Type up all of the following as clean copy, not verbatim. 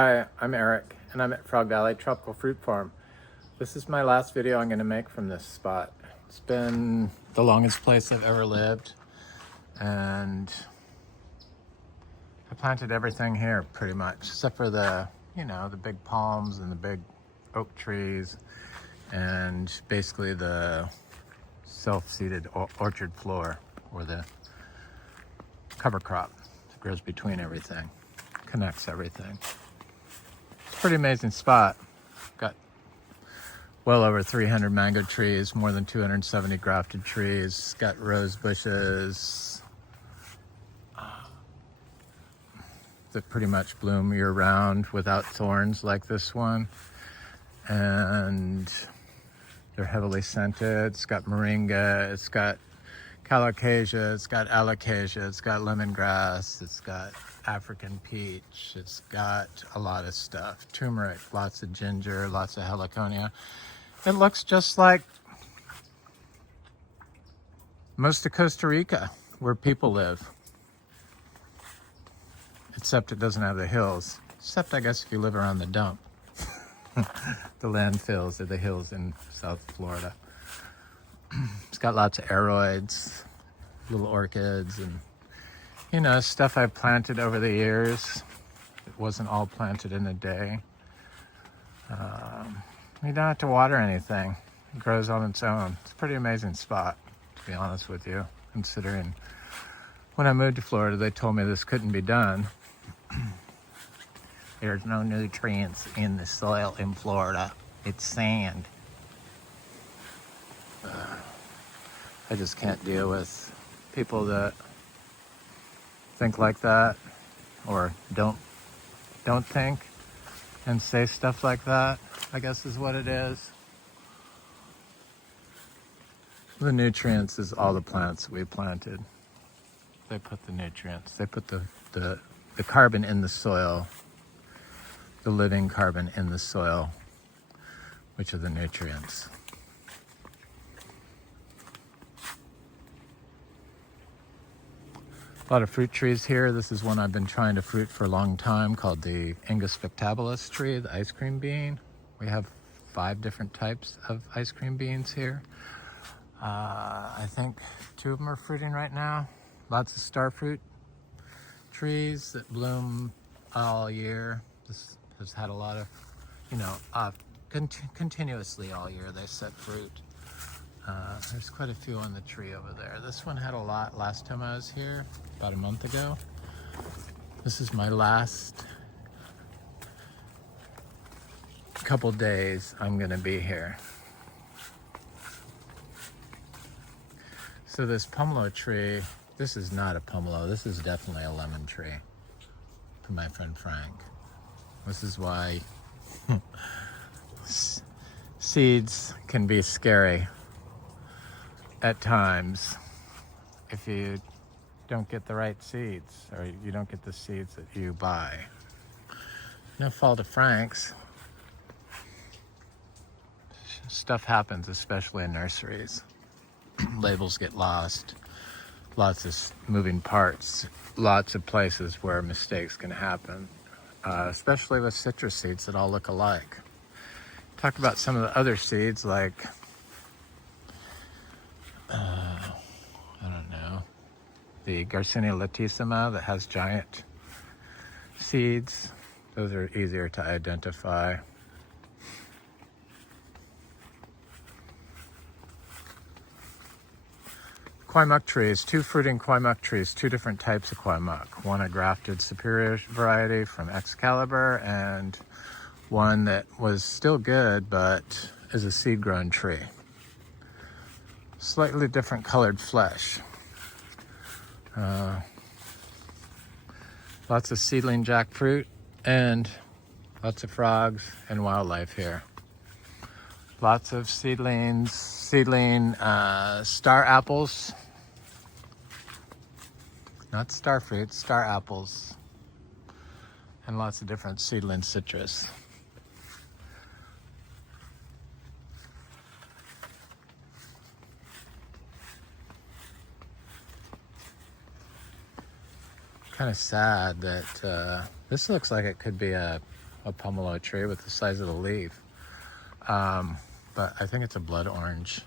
Hi, I'm Eric, and I'm at Frog Valley Tropical Fruit Farm. This is my last video I'm going to make from this spot. It's been the longest place I've ever lived, and I planted everything here pretty much, except for the big palms and the big oak trees, and basically the self-seeded orchard floor, or the cover crop that grows between everything, connects everything. Pretty amazing spot. Got well over 300 mango trees, more than 270 grafted trees. Got rose bushes that pretty much bloom year round without thorns like this one. And they're heavily scented. It's got moringa, it's got calocasia, it's got alocasia, it's got lemongrass, it's got African peach, it's got a lot of stuff. Turmeric, lots of ginger, lots of heliconia. It looks just like most of Costa Rica, where people live. Except it doesn't have the hills. Except, I guess, if you live around the dump. The landfills or the hills in South Florida. It's got lots of aroids, little orchids, and stuff I've planted over the years. It wasn't all planted in a day. You don't have to water anything. It grows on its own. It's a pretty amazing spot, to be honest with you, considering when I moved to Florida, they told me this couldn't be done. There's no nutrients in the soil in Florida. It's sand. I just can't deal with people that think like that, or don't think and say stuff like that, I guess is what it is. The nutrients is all the plants we planted. They put the nutrients, they put the carbon in the soil, the living carbon in the soil, which are the nutrients. A lot of fruit trees here. This is one I've been trying to fruit for a long time, called the Inga spectabilis tree, the ice cream bean. We have 5 different types of ice cream beans here. I think 2 of them are fruiting right now. Lots of star fruit trees that bloom all year. This has had a lot of, continuously all year they set fruit. There's quite a few on the tree over there. This one had a lot last time I was here, about a month ago. This is my last couple days I'm gonna be here. So this pomelo tree, this is not a pomelo, this is definitely a lemon tree, from my friend Frank. This is why seeds can be scary at times if you don't get the right seeds, or you don't get the seeds that you buy. No fault of Frank's. Stuff happens, especially in nurseries. Labels get lost, lots of moving parts, lots of places where mistakes can happen, especially with citrus seeds that all look alike. Talk about some of the other seeds, like the Garcinia latissima that has giant seeds. Those are easier to identify. Quaimuk trees, 2 fruiting quaimuk trees, 2 different types of quaimuk. One a grafted superior variety from Excalibur, and one that was still good but is a seed-grown tree. Slightly different colored flesh. Lots of seedling jackfruit and lots of frogs and wildlife here. Lots of seedling star apples. Not star fruit, star apples. And lots of different seedling citrus. Kind of sad that this looks like it could be a a pomelo tree with the size of the leaf. But I think it's a blood orange.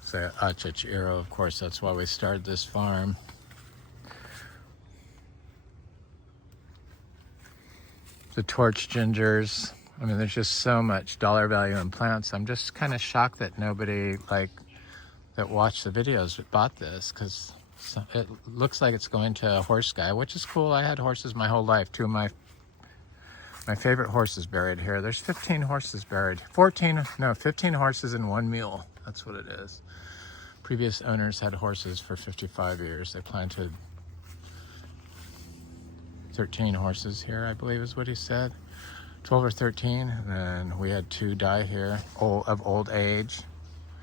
It's a achachiro, of course, that's why we started this farm. The torch gingers. I mean, there's just so much dollar value in plants. I'm just kind of shocked that nobody that watched the videos bought this, because it looks like it's going to a horse guy, which is cool. I had horses my whole life. Two of my favorite horses buried here. There's 15 horses buried. 15 horses and 1 mule. That's what it is. Previous owners had horses for 55 years. They planted 13 horses here, I believe is what he said. 12 or 13, and then we had 2 die here of old age.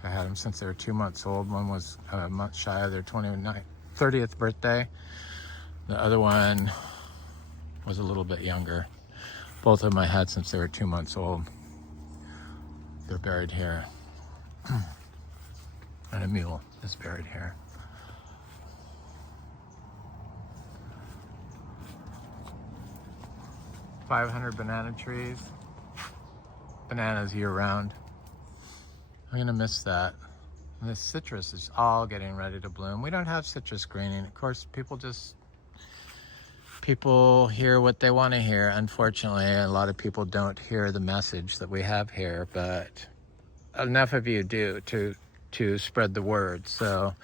I had them since they were 2 months old. One was a month shy of their 30th birthday. The other one was a little bit younger. Both of them I had since they were 2 months old. They're buried here. And a mule is buried here. $500 banana trees. Bananas year-round. I'm gonna miss that. And this citrus is all getting ready to bloom. We don't have citrus greening. Of course, people hear what they want to hear. Unfortunately, a lot of people don't hear the message that we have here, but enough of you do to spread the word. So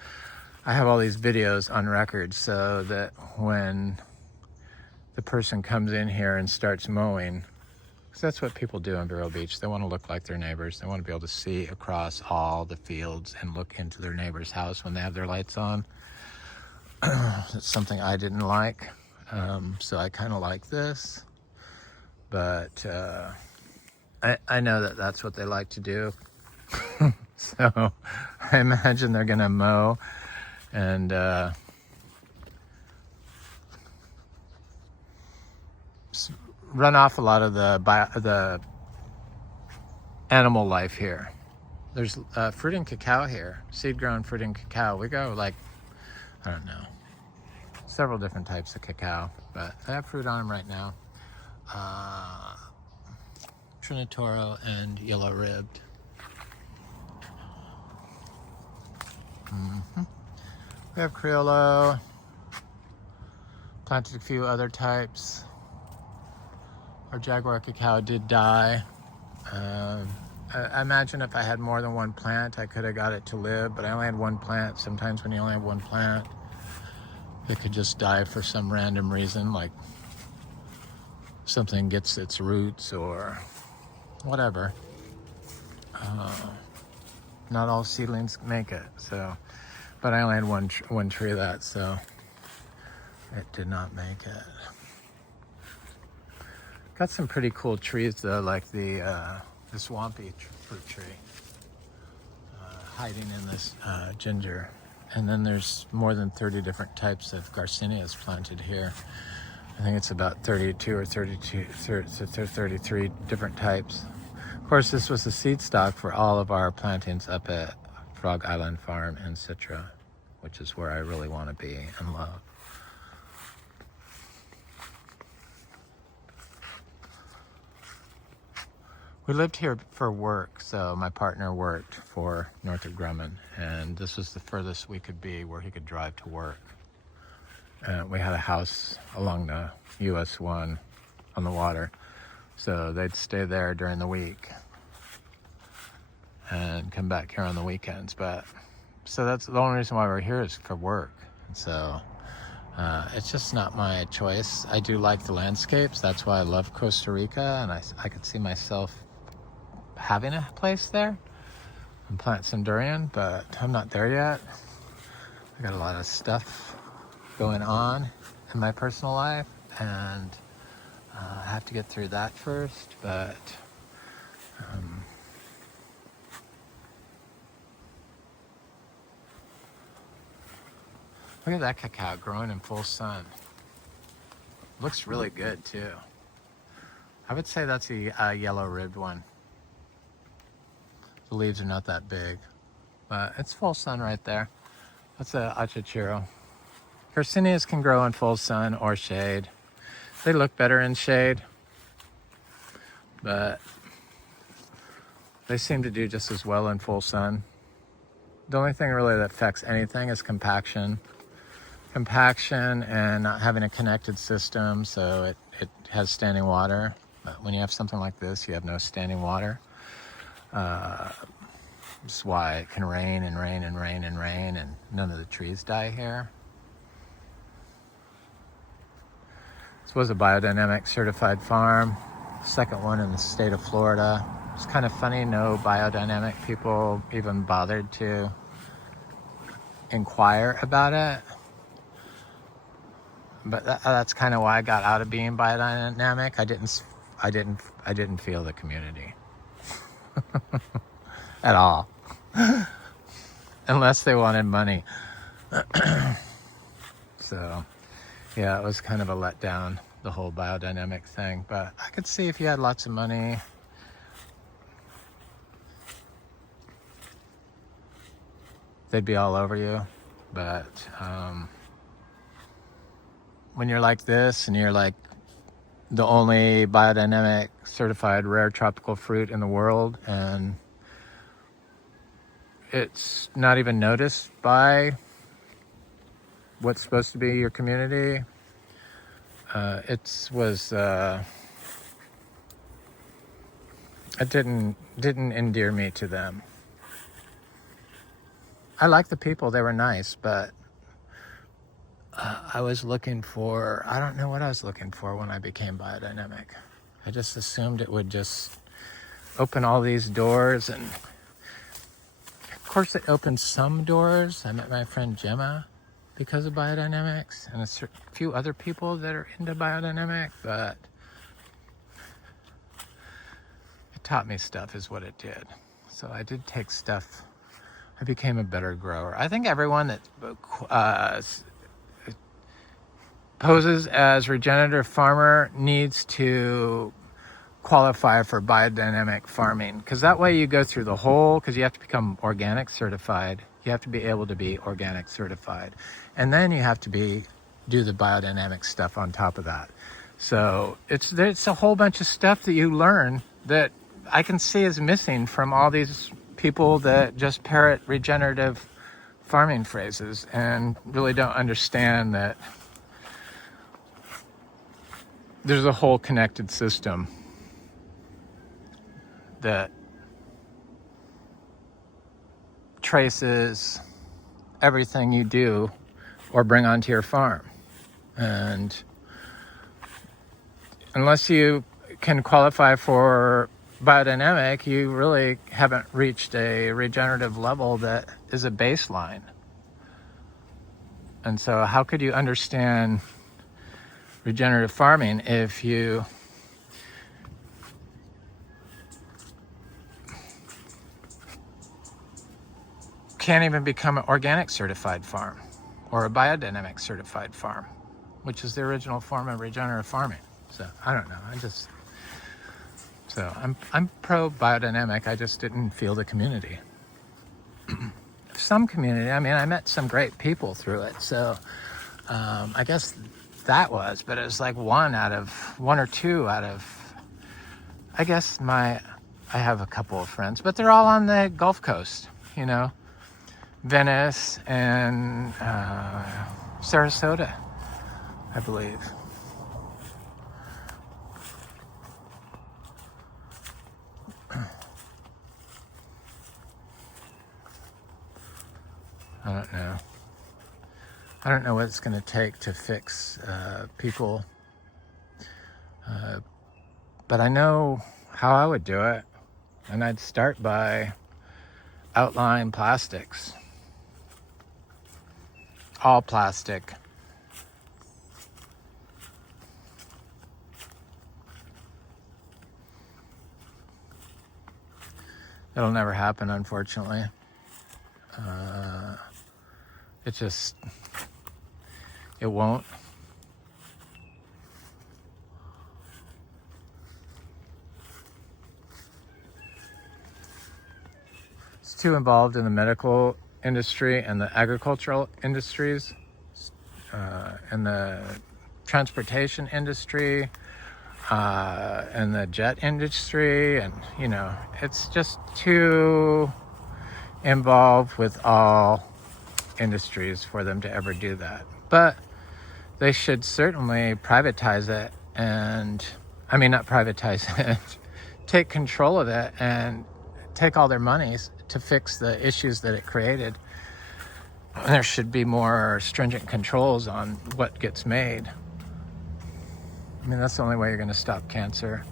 I have all these videos on record so that when the person comes in here and starts mowing, because that's what people do in Vero Beach. They want to look like their neighbors. They want to be able to see across all the fields and look into their neighbor's house when they have their lights on. It's something I didn't like. So I kind of like this. But I know that that's what they like to do. So I imagine they're going to mow and run off a lot of the animal life here. There's fruit and cacao here, seed-grown fruit and cacao. We go I don't know, several different types of cacao, but I have fruit on them right now. Trinitoro and yellow-ribbed. We have Criollo. Planted a few other types. Our Jaguar cacao did die. I imagine if I had more than one plant, I could have got it to live, but I only had one plant. Sometimes when you only have one plant, it could just die for some random reason, like something gets its roots or whatever. Not all seedlings make it, so. But I only had one tree of that, so it did not make it. Got some pretty cool trees though, like the swampy fruit tree hiding in this ginger. And then there's more than 30 different types of garcinias planted here. I think it's about 32 or 33 different types. Of course, this was the seed stock for all of our plantings up at Frog Island Farm in Citra, which is where I really want to be and love. We lived here for work, so my partner worked for Northrop Grumman, and this was the furthest we could be where he could drive to work. We had a house along the US 1 on the water, so they'd stay there during the week and come back here on the weekends. So that's the only reason why we're here is for work. And so it's just not my choice. I do like the landscapes. That's why I love Costa Rica, and I could see myself having a place there and plant some durian, but I'm not there yet. I got a lot of stuff going on in my personal life, and I have to get through that first, but look at that cacao growing in full sun. Looks really good too. I would say that's a yellow-ribbed one. The leaves are not that big, but it's full sun right there. That's a achachiro. Garcinias can grow in full sun or shade. They look better in shade. but they seem to do just as well in full sun. The only thing really that affects anything is compaction. Compaction and not having a connected system, so it has standing water. But when you have something like this, you have no standing water. That's why it can rain and rain and rain and rain, and none of the trees die here. This was a biodynamic certified farm, second one in the state of Florida. It's kind of funny, no biodynamic people even bothered to inquire about it. But that's kind of why I got out of being biodynamic. I didn't feel the community at all, unless they wanted money. So, yeah, it was kind of a letdown, the whole biodynamic thing. But I could see if you had lots of money, they'd be all over you. But when you're like this and you're like the only biodynamic certified rare tropical fruit in the world, and it's not even noticed by what's supposed to be your community, it didn't endear me to them. I liked the people, they were nice, but I was looking for, I don't know what I was looking for when I became biodynamic. I just assumed it would just open all these doors, and of course it opened some doors. I met my friend Gemma because of biodynamics, and a few other people that are into biodynamic, but it taught me stuff is what it did. So I did take stuff. I became a better grower. I think everyone that poses as regenerative farmer needs to qualify for biodynamic farming, because that way you go through the whole, because you have to become organic certified. You have to be able to be organic certified, and then you have to do the biodynamic stuff on top of that. So it's a whole bunch of stuff that you learn that I can see is missing from all these people that just parrot regenerative farming phrases and really don't understand that there's a whole connected system that traces everything you do or bring onto your farm. And unless you can qualify for biodynamic, you really haven't reached a regenerative level that is a baseline. And so how could you understand regenerative farming if you can't even become an organic certified farm or a biodynamic certified farm, which is the original form of regenerative farming? So I don't know. I'm pro biodynamic. I just didn't feel the community. Some community. I mean, I met some great people through it. So I guess that was, but it was like one or two out of, I guess I have a couple of friends, but they're all on the Gulf Coast, Venice and Sarasota, I believe. I don't know what it's going to take to fix people, but I know how I would do it, and I'd start by outline plastics, all plastic. It'll never happen, unfortunately. It won't. It's too involved in the medical industry and the agricultural industries, and the transportation industry. and the jet industry, and you know, it's just too involved with all industries for them to ever do that. But they should certainly privatize it, and I mean, not privatize it, take control of it and take all their monies to fix the issues that it created. And there should be more stringent controls on what gets made. I mean, that's the only way you're going to stop cancer.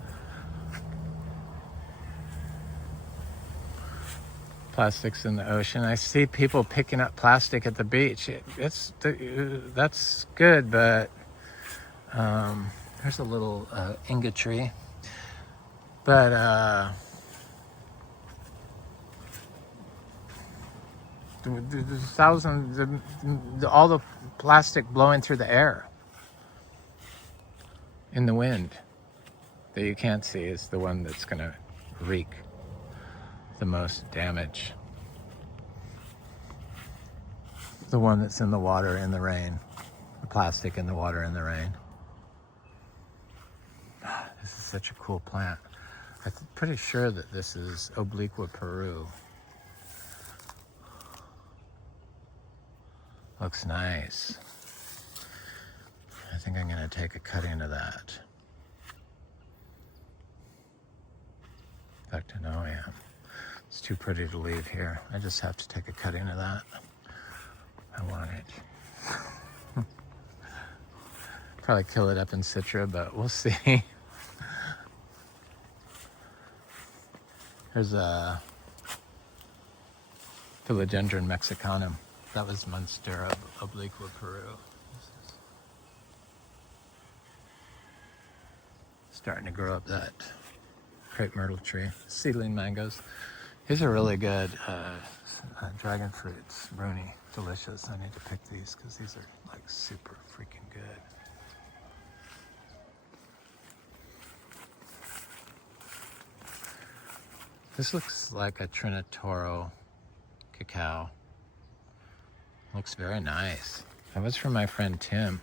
Plastics in the ocean. I see people picking up plastic at the beach. That's good, but there's a little inga tree. But all the plastic blowing through the air in the wind that you can't see is the one that's going to wreak the most damage. The one that's in the water in the rain. The plastic in the water in the rain. This is such a cool plant. I'm pretty sure that this is Obliqua Peru. Looks nice. I think I'm going to take a cutting of that. In fact, I know I am. It's too pretty to leave here. I just have to take a cutting of that. I want it. Probably kill it up in Citra, but we'll see. There's a Philodendron mexicanum. That was Monstera Obliqua Peru. Starting to grow up that crepe myrtle tree. Seedling mangoes. These are really good. Dragon fruits, bruni, delicious. I need to pick these because these are like super freaking good. This looks like a Trinitoro cacao. Looks very nice. That was from my friend Tim.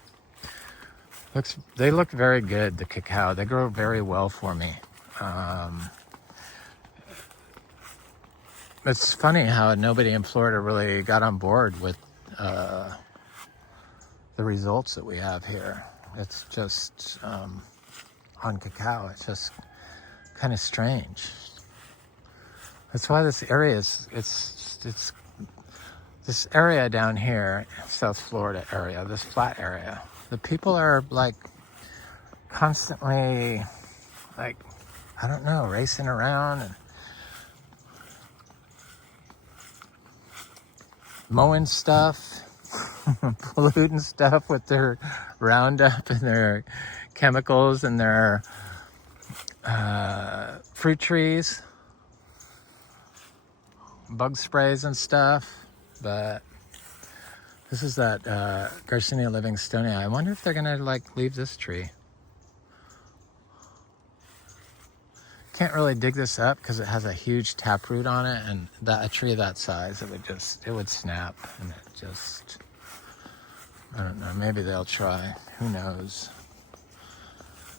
They look very good, the cacao. They grow very well for me. It's funny how nobody in Florida really got on board with the results that we have here. It's just on cacao. It's just kind of strange. That's why this area is this area down here, South Florida area, this flat area. The people are like constantly, like, I don't know, racing around and mowing stuff, polluting stuff with their Roundup and their chemicals and their fruit trees, bug sprays and stuff. But this is that Garcinia Livingstonii. I wonder if they're gonna like leave this tree. Can't really dig this up because it has a huge taproot on it, and a tree that size, it would snap, and it just, I don't know, maybe they'll try, who knows.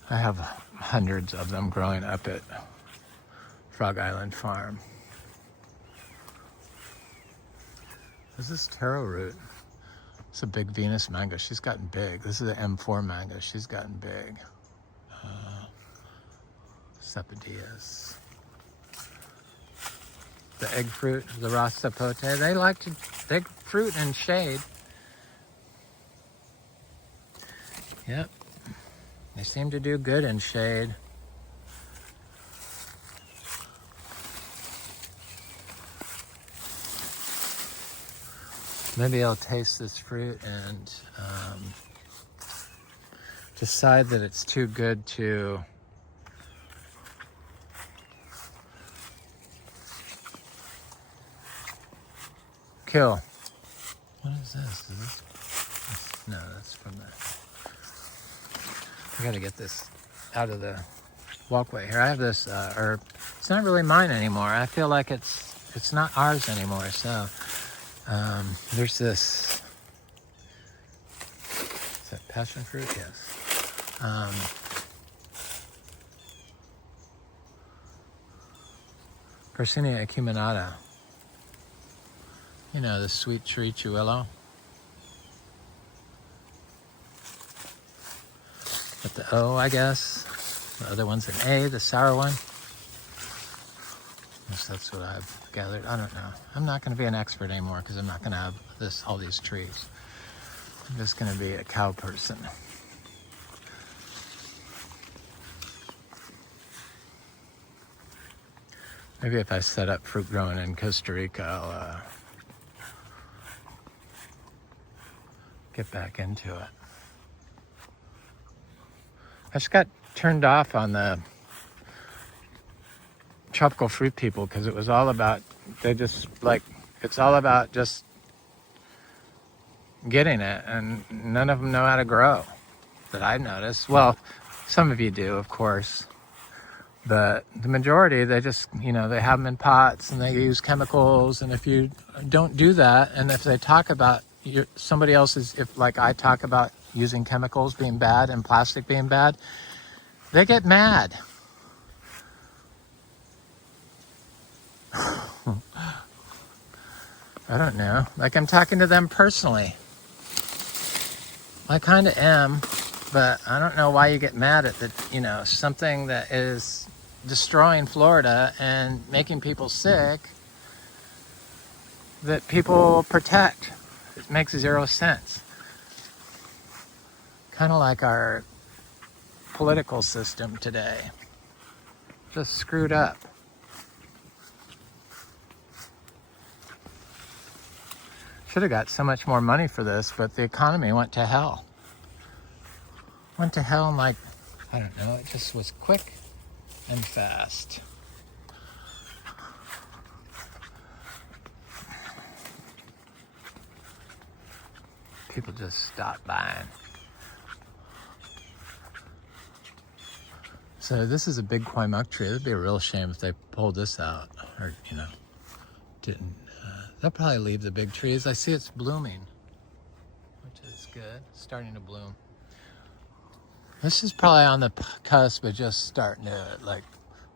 I have hundreds of them growing up at Frog Island Farm. This is taro root. It's a big Venus mango. She's gotten big. This is an M4 mango. She's gotten big. Sapodias. The egg fruit, the Rasta pote. They like to take fruit and shade. Yep. They seem to do good in shade. Maybe I'll taste this fruit and decide that it's too good to kill. What is this? No, that's from the... I gotta get this out of the walkway here. I have this herb. It's not really mine anymore. I feel like it's not ours anymore, so... there's this, is that passion fruit? Yes. Garcinia acuminata. You know, the sweet tree willow. With the O, I guess. The other one's an A, the sour one. Yes, that's what I've gathered. I don't know. I'm not going to be an expert anymore because I'm not going to have all these trees. I'm just going to be a cow person. Maybe if I set up fruit growing in Costa Rica, I'll get back into it. I just got turned off on the tropical fruit people because it was all about, it's all about just getting it, and none of them know how to grow, that I've noticed. Well, some of you do, of course, but the majority, they just, they have them in pots and they use chemicals, and if you don't do that, and if they talk about somebody else's, if like I talk about using chemicals being bad and plastic being bad, they get mad. I don't know. Like, I'm talking to them personally. I kind of am, but I don't know why you get mad at something that is destroying Florida and making people sick that people protect. It makes zero sense. Kind of like our political system today. Just screwed up. Should have got so much more money for this, but the economy went to hell. Went to hell in like, I don't know, it just was quick and fast. People just stopped buying. So this is a big Quaimoc tree. It'd be a real shame if they pulled this out, or didn't. They'll probably leave the big trees. I see it's blooming, which is good. It's starting to bloom. This is probably on the cusp of just starting to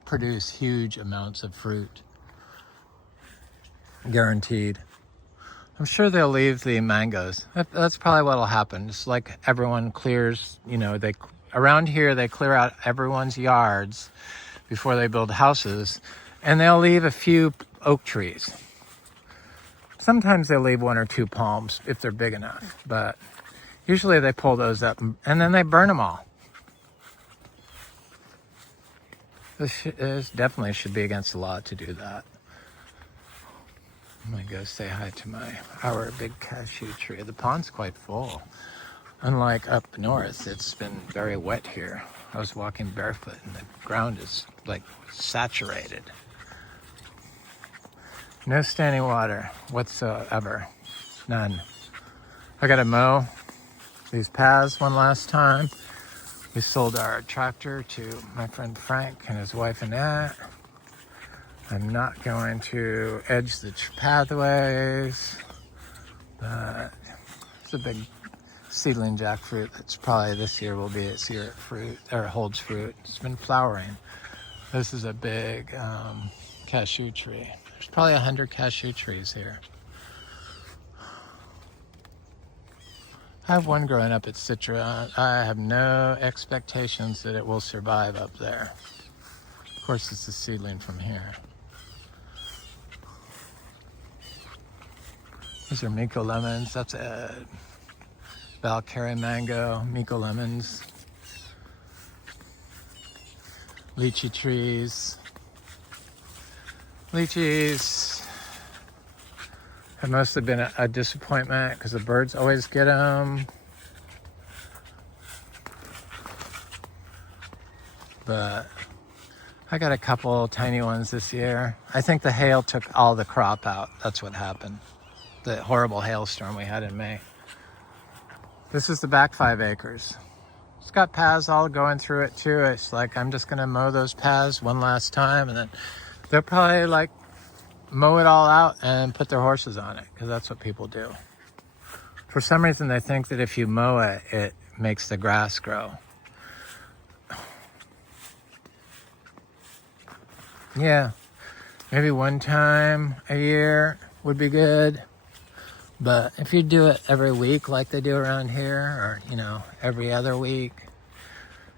produce huge amounts of fruit. Guaranteed. I'm sure they'll leave the mangoes. That's probably what'll happen. It's like everyone clears, around here they clear out everyone's yards before they build houses, and they'll leave a few oak trees. Sometimes they'll leave one or two palms if they're big enough, but usually they pull those up and then they burn them all. This definitely should be against the law to do that. I'm gonna go say hi to our big cashew tree. The pond's quite full. Unlike up north, it's been very wet here. I was walking barefoot and the ground is saturated. No standing water whatsoever. None. I gotta mow these paths one last time. We sold our tractor to my friend Frank and his wife Annette. I'm not going to edge the pathways, but it's a big seedling jackfruit that's probably this year will be its year at fruit, or holds fruit. It's been flowering. This is a big cashew tree. There's probably 100 cashew trees here. I have one growing up at Citra. I have no expectations that it will survive up there. Of course, it's a seedling from here. These are Miko lemons. That's a Valkyrie mango, Miko lemons. Lychee trees. Lychees have mostly been a disappointment because the birds always get them. But I got a couple tiny ones this year. I think the hail took all the crop out. That's what happened. The horrible hailstorm we had in May. This is the back 5 acres. It's got paths all going through it too. It's like I'm just gonna mow those paths one last time, and then they'll probably mow it all out and put their horses on it, because that's what people do. For some reason, they think that if you mow it, it makes the grass grow. Yeah, Maybe one time a year would be good. But if you do it every week like they do around here, or, you know, every other week,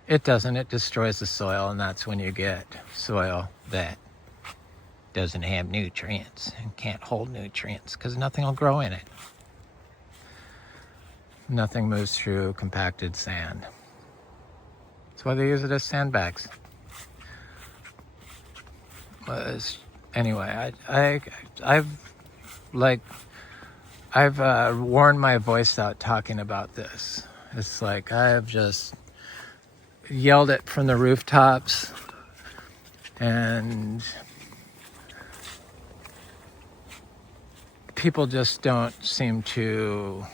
it doesn't. It destroys the soil, and that's when you get soil that doesn't have nutrients and can't hold nutrients because nothing will grow in it. Nothing moves through compacted sand. That's why they use it as sandbags. Anyway, I've worn my voice out talking about this. It's like I've just yelled it from the rooftops, and people just don't seem to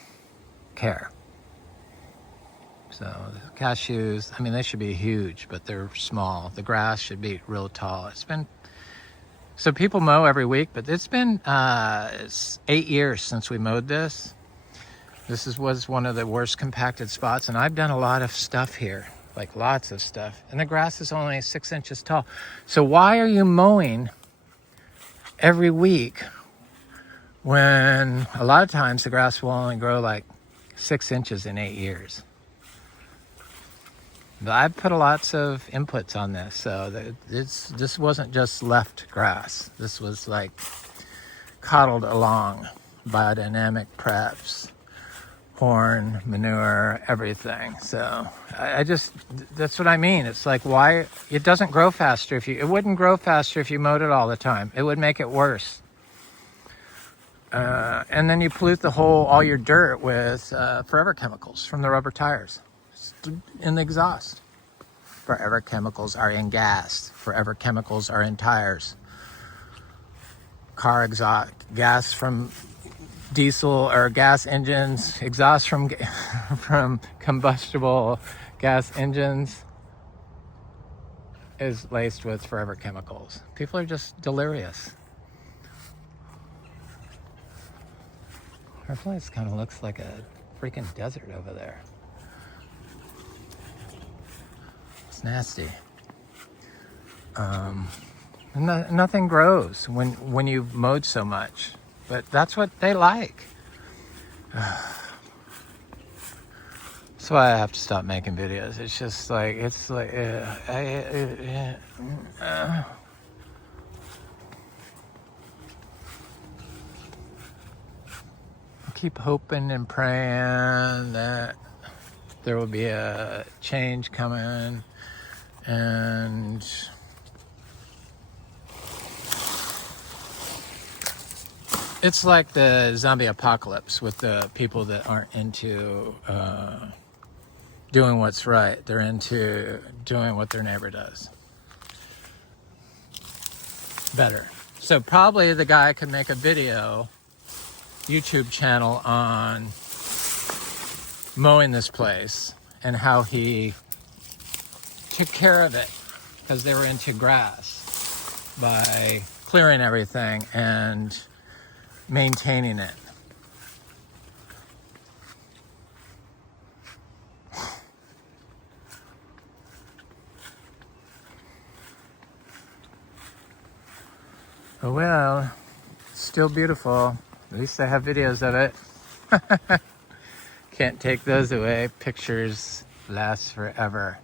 care. So the cashews, I mean, they should be huge, but they're small. The grass should be real tall. So people mow every week, but it's been it's 8 years since we mowed this. Was one of the worst compacted spots, and I've done a lot of stuff here, like lots of stuff. And the grass is only 6 inches tall. So why are you mowing every week when a lot of times the grass will only grow like 6 inches in 8 years? But I've put lots of inputs on this, so this wasn't just left grass. This was like coddled along. Biodynamic preps, corn, manure, everything. So that's what I mean. It's like, why it doesn't grow faster it wouldn't grow faster if you mowed it all the time. It would make it worse. And then you pollute all your dirt with forever chemicals from the rubber tires in the exhaust. Forever chemicals are in gas. Forever chemicals are in tires. Car exhaust, gas from diesel or gas engines, exhaust from combustible gas engines is laced with forever chemicals. People are just delirious. Our place kind of looks like a freaking desert over there. It's nasty. Nothing grows when you've mowed so much, but that's what they like. That's why I have to stop making videos. It's just like, keep hoping and praying that there will be a change coming, and it's like the zombie apocalypse with the people that aren't into doing what's right. They're into doing what their neighbor does better. So probably the guy could make a video, YouTube channel on mowing this place and how he took care of it, because they were into grass, by clearing everything and maintaining it. Oh well, it's still beautiful. At least I have videos of it. Can't take those away. Pictures last forever.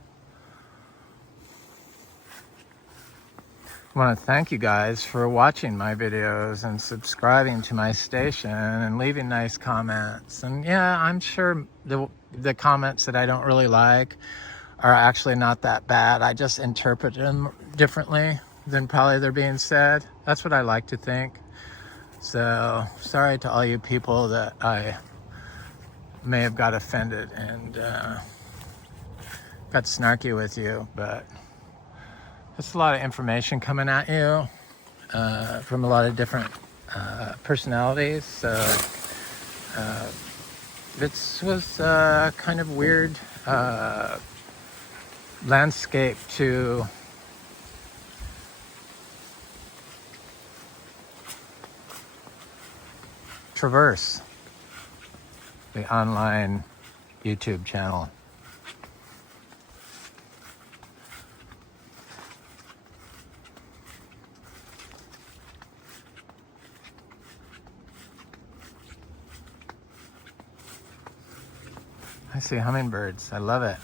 I want to thank you guys for watching my videos and subscribing to my station and leaving nice comments. And yeah, I'm sure the comments that I don't really like are actually not that bad. I just interpret them differently than probably they're being said. That's what I like to think. So sorry to all you people that I may have got offended and got snarky with you, but it's a lot of information coming at you from a lot of different personalities. So this was a kind of weird landscape to traverse, the online YouTube channel. I see hummingbirds. I love it.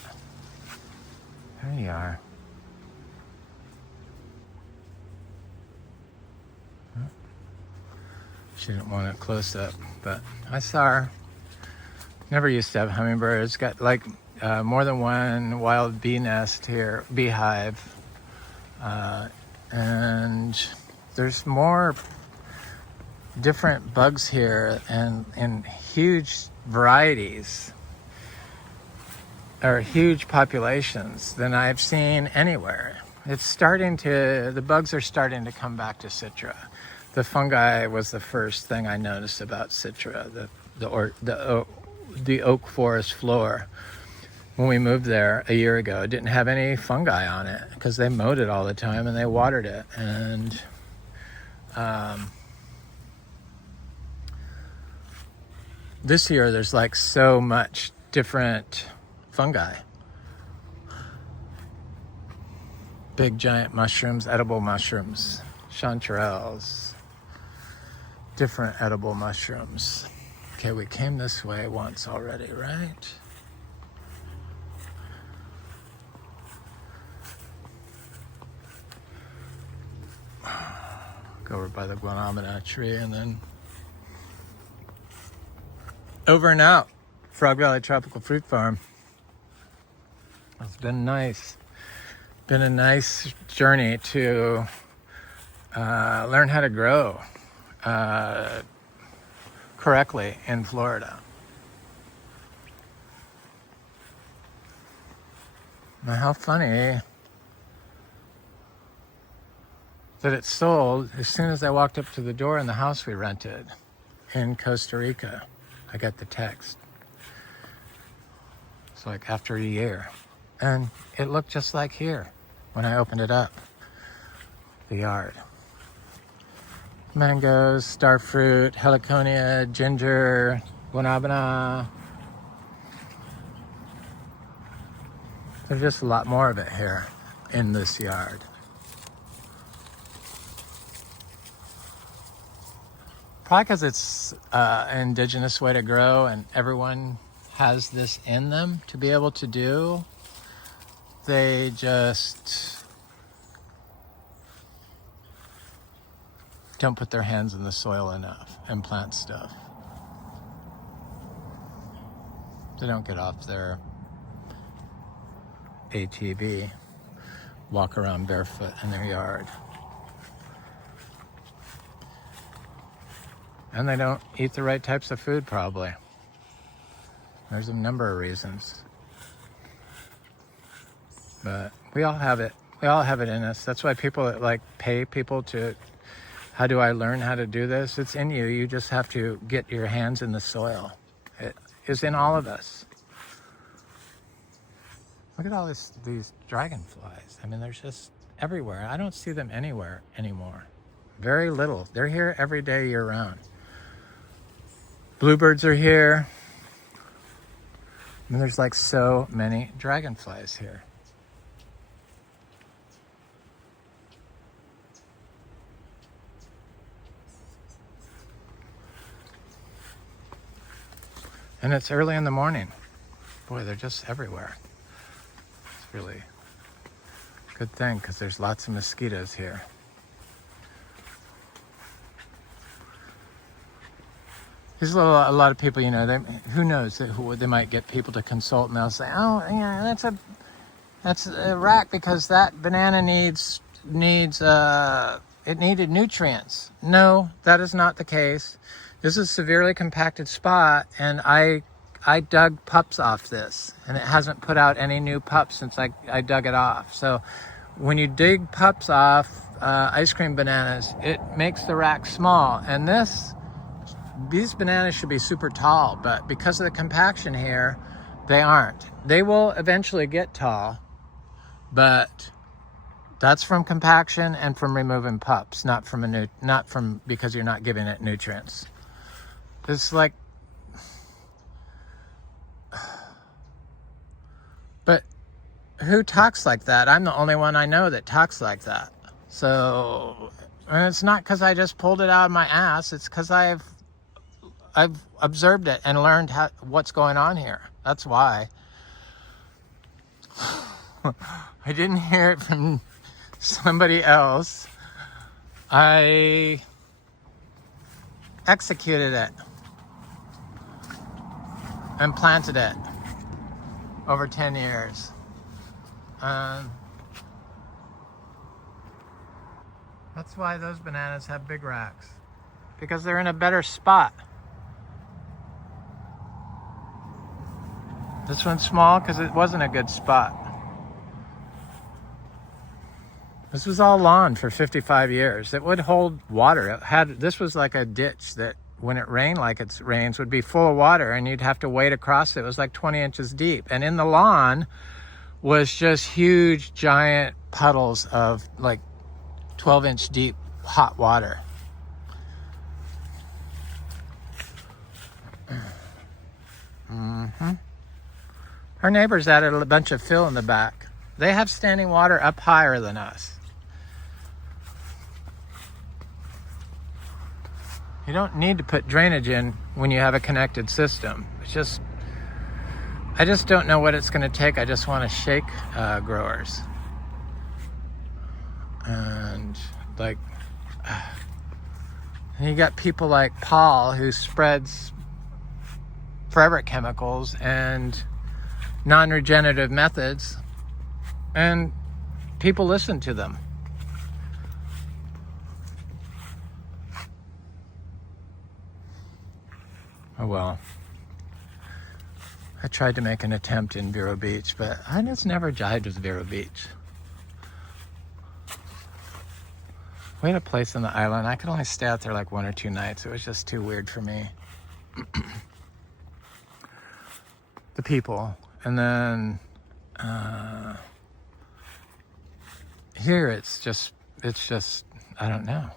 There you are. She didn't want it close up, but I saw her. Never used to have hummingbirds. Got like more than one wild bee nest here, beehive. And there's more different bugs here and huge varieties or huge populations than I've seen anywhere. It's starting to, the bugs are starting to come back to Citra. The fungi was the first thing I noticed about Citra, the oak forest floor. When we moved there a year ago, it didn't have any fungi on it because they mowed it all the time and they watered it. And this year there's like so much different fungi. Big giant mushrooms, edible mushrooms, chanterelles, different edible mushrooms. Okay, we came this way once already, right? Go over by the guanabana tree and then over and out. Frog Valley Tropical Fruit Farm. It's been nice. Been a nice journey to learn how to grow correctly in Florida. Now, how funny that it sold as soon as I walked up to the door in the house we rented in Costa Rica. I got the text. It's like after a year. And it looked just like here when I opened it up, the yard. Mangoes, starfruit, heliconia, ginger, guanabana. There's just a lot more of it here in this yard. Probably because it's an indigenous way to grow and everyone has this in them to be able to do. They just don't put their hands in the soil enough and plant stuff. They don't get off their ATV, walk around barefoot in their yard. And they don't eat the right types of food, probably. There's a number of reasons. But we all have it. We all have it in us. That's why people like pay people to, how do I learn how to do this? It's in you. You just have to get your hands in the soil. It is in all of us. Look at all these dragonflies. I mean, they're just everywhere. I don't see them anywhere anymore. Very little. They're here every day year round. Bluebirds are here. And there's like so many dragonflies here. And it's early in the morning. Boy, they're just everywhere. It's really a good thing because there's lots of mosquitoes here. There's a lot of people, you know, who knows, they might get people to consult and they'll say, oh, yeah, that's a rack because that banana it needed nutrients. No, that is not the case. This is a severely compacted spot, and I dug pups off this, and it hasn't put out any new pups since I dug it off. So when you dig pups off ice cream bananas, it makes the rack small, and these bananas should be super tall, but because of the compaction here, they aren't. They will eventually get tall, but that's from compaction and from removing pups, not from because you're not giving it nutrients. It's like, but who talks like that? I'm the only one I know that talks like that. So, and it's not because I just pulled it out of my ass. It's because I've observed it and learned what's going on here. That's why. I didn't hear it from somebody else. I executed it and planted it over 10 years. That's why those bananas have big racks, because they're in a better spot. This one's small because it wasn't a good spot. This was all lawn for 55 years. It would hold water. This was like a ditch that when it rained like it rains would be full of water, and you'd have to wade across it. It was like 20 inches deep. And in the lawn was just huge, giant puddles of like 12-inch deep hot water. Our neighbors added a bunch of fill in the back. They have standing water up higher than us. You don't need to put drainage in when you have a connected system. It's just, I just don't know what it's going to take. I just want to shake growers. And like, and you got people like Paul who spreads forever chemicals and non-regenerative methods, and people listen to them. Oh well. I tried to make an attempt in Vero Beach, but I just never jived with Vero Beach. We had a place on the island. I could only stay out there like 1 or 2 nights. It was just too weird for me. The people. And then here it's just, I don't know.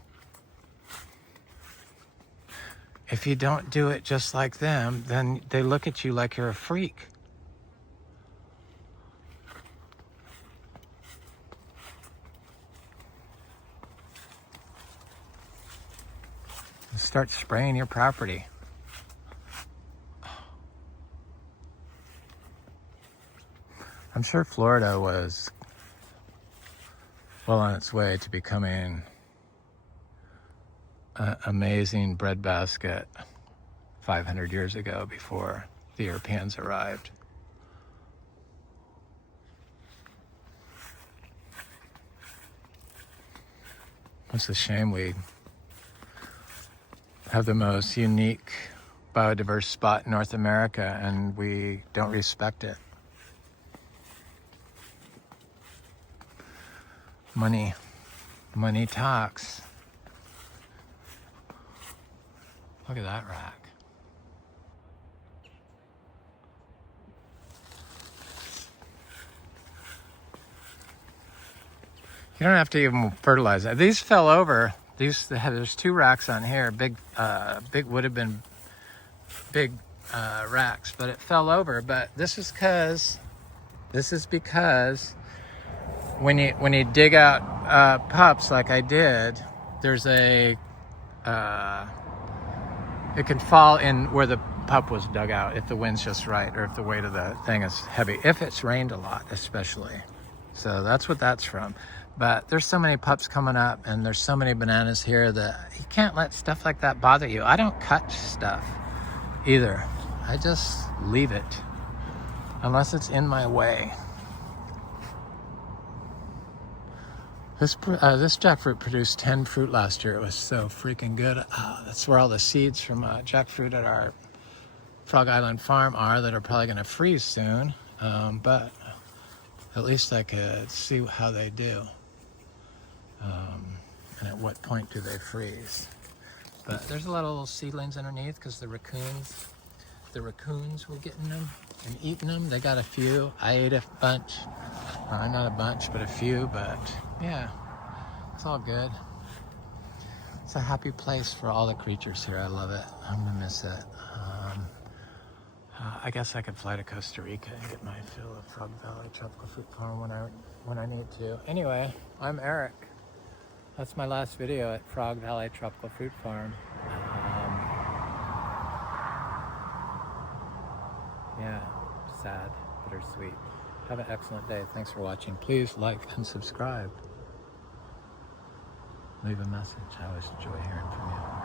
If you don't do it just like them, then they look at you like you're a freak. Start spraying your property. I'm sure Florida was well on its way to becoming an amazing breadbasket 500 years ago before the Europeans arrived. It's a shame we have the most unique biodiverse spot in North America and we don't respect it. Money talks. Look at that rack. You don't have to even fertilize it. These fell over. There's 2 racks on here. Big would have been big racks, but it fell over. But this is because when you dig out pups like I did, there's a it can fall in where the pup was dug out if the wind's just right or if the weight of the thing is heavy, if it's rained a lot especially. So that's what that's from. But there's so many pups coming up and there's so many bananas here that you can't let stuff like that bother you. I don't cut stuff either. I just leave it unless it's in my way. This jackfruit produced 10 fruit last year. It was so freaking good. That's where all the seeds from jackfruit at our Frog Island farm are that are probably going to freeze soon. But at least I could see how they do. And at what point do they freeze. But there's a lot of little seedlings underneath because the raccoons were getting them and eating them. They got a few. I ate a bunch. Not a bunch, but a few. But yeah, it's all good. It's a happy place for all the creatures here. I love it. I'm gonna miss it. I guess I could fly to Costa Rica and get my fill of Frog Valley Tropical Fruit Farm when I need to. Anyway, I'm Eric. That's my last video at Frog Valley Tropical Fruit Farm. Yeah. sad, bittersweet. Have an excellent day. Thanks for watching. Please like and subscribe. Leave a message. I always enjoy hearing from you.